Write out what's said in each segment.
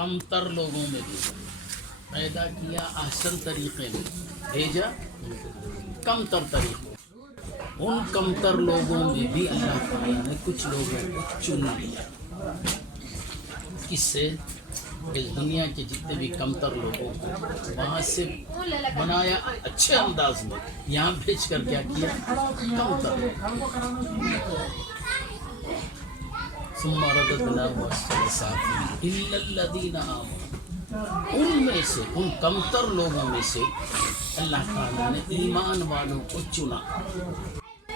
کم تر لوگوں میں بھیجا، پیدا کیا احسن طریقے میں، بھیجا کم تر طریقوں، ان کم تر لوگوں میں بھی اللہ تعالیٰ نے کچھ لوگوں کو چن لیا۔ کس سے؟ اس دنیا کے جتنے بھی کم تر لوگوں کو وہاں سے بنایا اچھے انداز میں، یہاں بھیج کر کیا کیا؟ کم تر ثم رددناه اسفل سافلين الا الذين آمنوا، ان میں سے ان کم تر لوگوں میں سے اللہ تعالیٰ نے ایمان والوں کو چنا،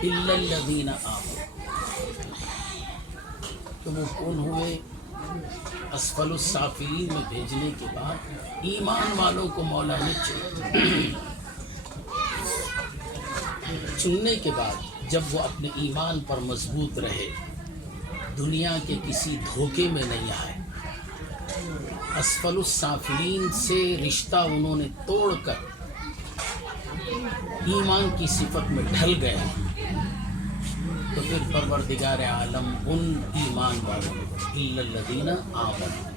الا الذين آمنوا، تو وہ کون ہوئے؟ اسفل السافلین میں بھیجنے کے بعد ایمان والوں کو مولا نے چننے کے بعد جب وہ اپنے ایمان پر مضبوط رہے، دنیا کے کسی دھوکے میں نہیں آئے، اسفل السافلین سے رشتہ انہوں نے توڑ کر ایمان کی صفت میں ڈھل گئے، تو پھر پروردگار عالم ان ایمان والوں کو الا الذین آمنوا،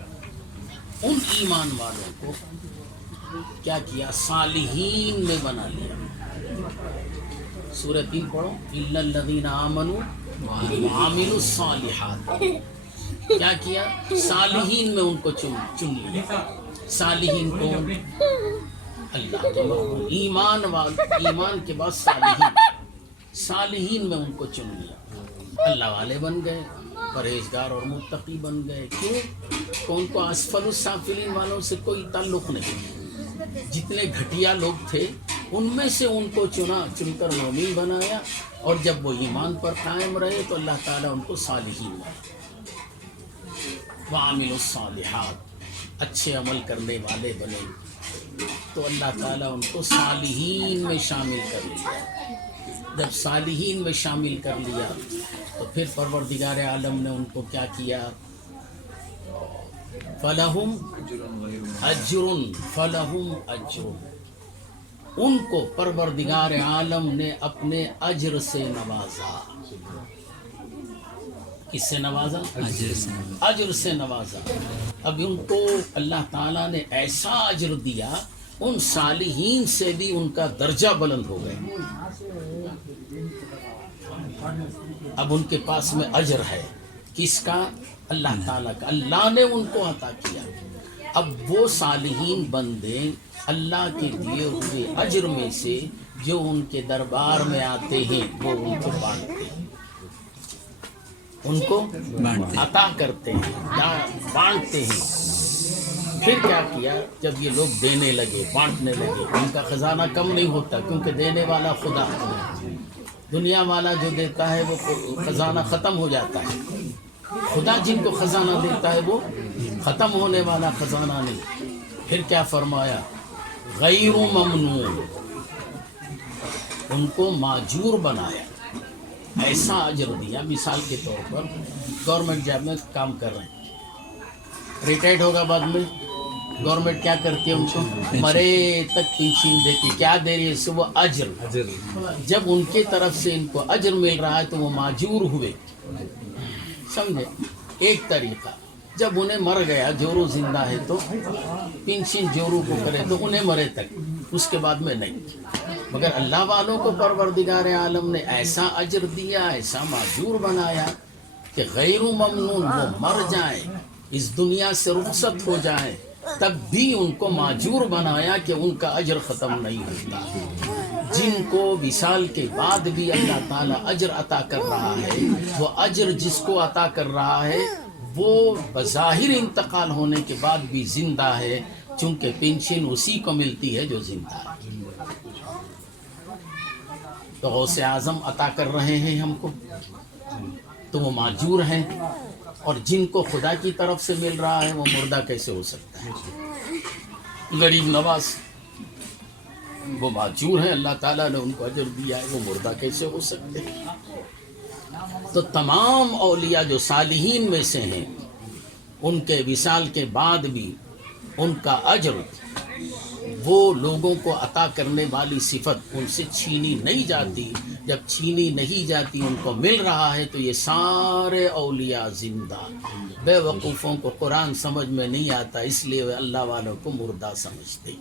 ان ایمان والوں کو کیا کیا؟ صالحین میں بنا لیا۔ سورہ 3 پڑھو، الا الذین آمنوا وعملوا الصالحات، کیا کیا؟ صالحین میں ان کو چن لیا۔ صالحین کو اللہ کے محبوب، ایمان کے بعد صالحین میں ان کو چن لیا، اللہ والے بن گئے، پرہیزگار اور متقی بن گئے۔ کیوں؟ کہ ان کو اسفل السافلین والوں سے کوئی تعلق نہیں، جتنے گھٹیا لوگ تھے ان میں سے ان کو چن کر مومن بنایا، اور جب وہ ایمان پر قائم رہے تو اللہ تعالیٰ ان کو صالحین بنا، وعملوا الصالحات، اچھے عمل کرنے والے بنے، تو اللہ تعالیٰ ان کو صالحین میں شامل کر لیا۔ جب صالحین میں شامل کر لیا تو پھر پروردگار عالم نے ان کو کیا کیا؟ فَلَهُمْ أَجْرٌ، ان کو پروردگار عالم نے اپنے اجر سے نوازا۔ کس سے نوازا؟ اجر سے نوازا۔ اب ان کو اللہ تعالیٰ نے ایسا اجر دیا، ان صالحین سے بھی ان کا درجہ بلند ہو گیا۔ اب ان کے پاس میں اجر ہے، کس کا؟ اللہ تعالیٰ کا، اللہ نے ان کو عطا کیا۔ اب وہ صالحین بندے اللہ کے دیے ہوئے اجر میں سے جو ان کے دربار میں آتے ہیں وہ ان کو بانٹتے ہیں، ان کو عطا کرتے ہیں، بانٹتے ہیں۔ پھر کیا کیا؟ جب یہ لوگ دینے لگے، بانٹنے لگے، ان کا خزانہ کم نہیں ہوتا، کیونکہ دینے والا خدا ہے۔ دنیا والا جو دیتا ہے وہ خزانہ ختم ہو جاتا ہے، خدا جن کو خزانہ دیتا ہے وہ ختم ہونے والا خزانہ نہیں۔ پھر کیا فرمایا؟ غیر ممنون، ان کو ماجور بنایا، ایسا اجر دیا۔ مثال کے طور پر گورنمنٹ جاب میں کام کر رہے ہیں، ریٹائرڈ ہوگا بعد میں، گورنمنٹ کیا کرتی ہے؟ ان کو مرے تک پینشن دیتی، کیا دے رہی ہے؟ اس سے وہ اجر۔ جب ان کی طرف سے ان کو اجر مل رہا ہے تو وہ ماجور ہوئے، سمجھے؟ ایک طریقہ۔ جب انہیں مر گیا، جورو زندہ ہے تو پینشن جورو کو کرے تو انہیں مرے تک، اس کے بعد میں نہیں۔ مگر اللہ والوں کو پروردگار عالم نے ایسا اجر دیا، ایسا ماجور بنایا کہ غیر ممنون، وہ مر جائیں، اس دنیا سے رخصت ہو جائیں، تب بھی ان کو ماجور بنایا کہ ان کا اجر ختم نہیں ہوتا۔ جن کو وصال کے بعد بھی اللہ تعالیٰ اجر عطا کر رہا ہے، وہ اجر جس کو عطا کر رہا ہے وہ بظاہر انتقال ہونے کے بعد بھی زندہ ہے، چونکہ پینشن اسی کو ملتی ہے جو زندہ ہے۔ تو غوث اعظم عطا کر رہے ہیں ہم کو، تو وہ ماجور ہیں، اور جن کو خدا کی طرف سے مل رہا ہے وہ مردہ کیسے ہو سکتا ہے؟ غریب نواز وہ ماجور ہیں، اللہ تعالیٰ نے ان کو اجر دیا ہے، وہ مردہ کیسے ہو سکتے ہیں؟ تو تمام اولیاء جو صالحین میں سے ہیں، ان کے وصال کے بعد بھی ان کا اجر وہ لوگوں کو عطا کرنے والی صفت ان سے چھینی نہیں جاتی. جب چھینی نہیں جاتی ان کو مل رہا ہے تو یہ سارے اولیاء زندہ. بے وقوفوں کو قرآن سمجھ میں نہیں آتا اس لیے وہ اللہ والوں کو مردہ سمجھتے.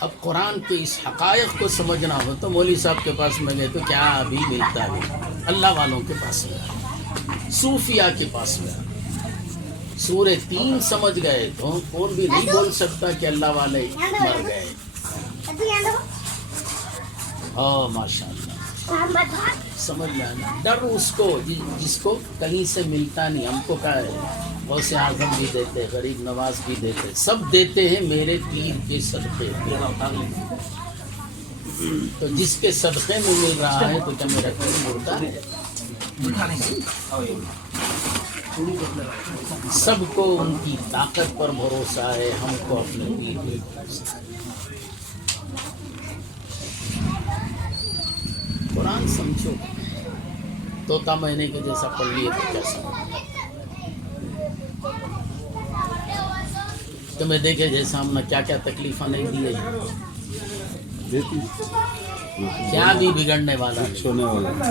اب قرآن کے اس حقائق کو سمجھنا ہو تو مولوی صاحب کے پاس میں گئے تو کیا ابھی ملتا ہے؟ اللہ والوں کے پاس میں، صوفیاء کے پاس میں. سورہ 3 سمجھ گئے تو کون بھی نہیں بول سکتا کہ اللہ والے مر گئے. ماشاء اللہ سمجھ میں آنا. ڈر اس کو جس کو کہیں سے ملتا نہیں. ہم کو کیا ہے، غوث اعظم بھی دیتے، غریب نواز بھی دیتے، سب دیتے ہیں میرے پیر کے صدقے. تو جس کے صدقے میں مل رہا ہے تو کیا میرا پیر مردہ ہے؟ سب کو ان کی طاقت پر بھروسہ ہے، ہم کو اپنے پیر پر بھروسہ ہے. قرآن سمجھو. طوطا مہینے کے جیسا پڑھ لیے تو کیا سمجھ. تمہیں دیکھے جیسا ہم نے کیا کیا تکلیفیں نہیں دیے، کیا بھی بگڑنے والا نہیں.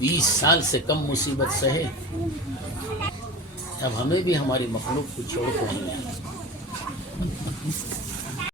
20 سال سے کم مصیبت سہے. اب ہمیں بھی ہماری مخلوق کو چھوڑ کر نہیں آنا.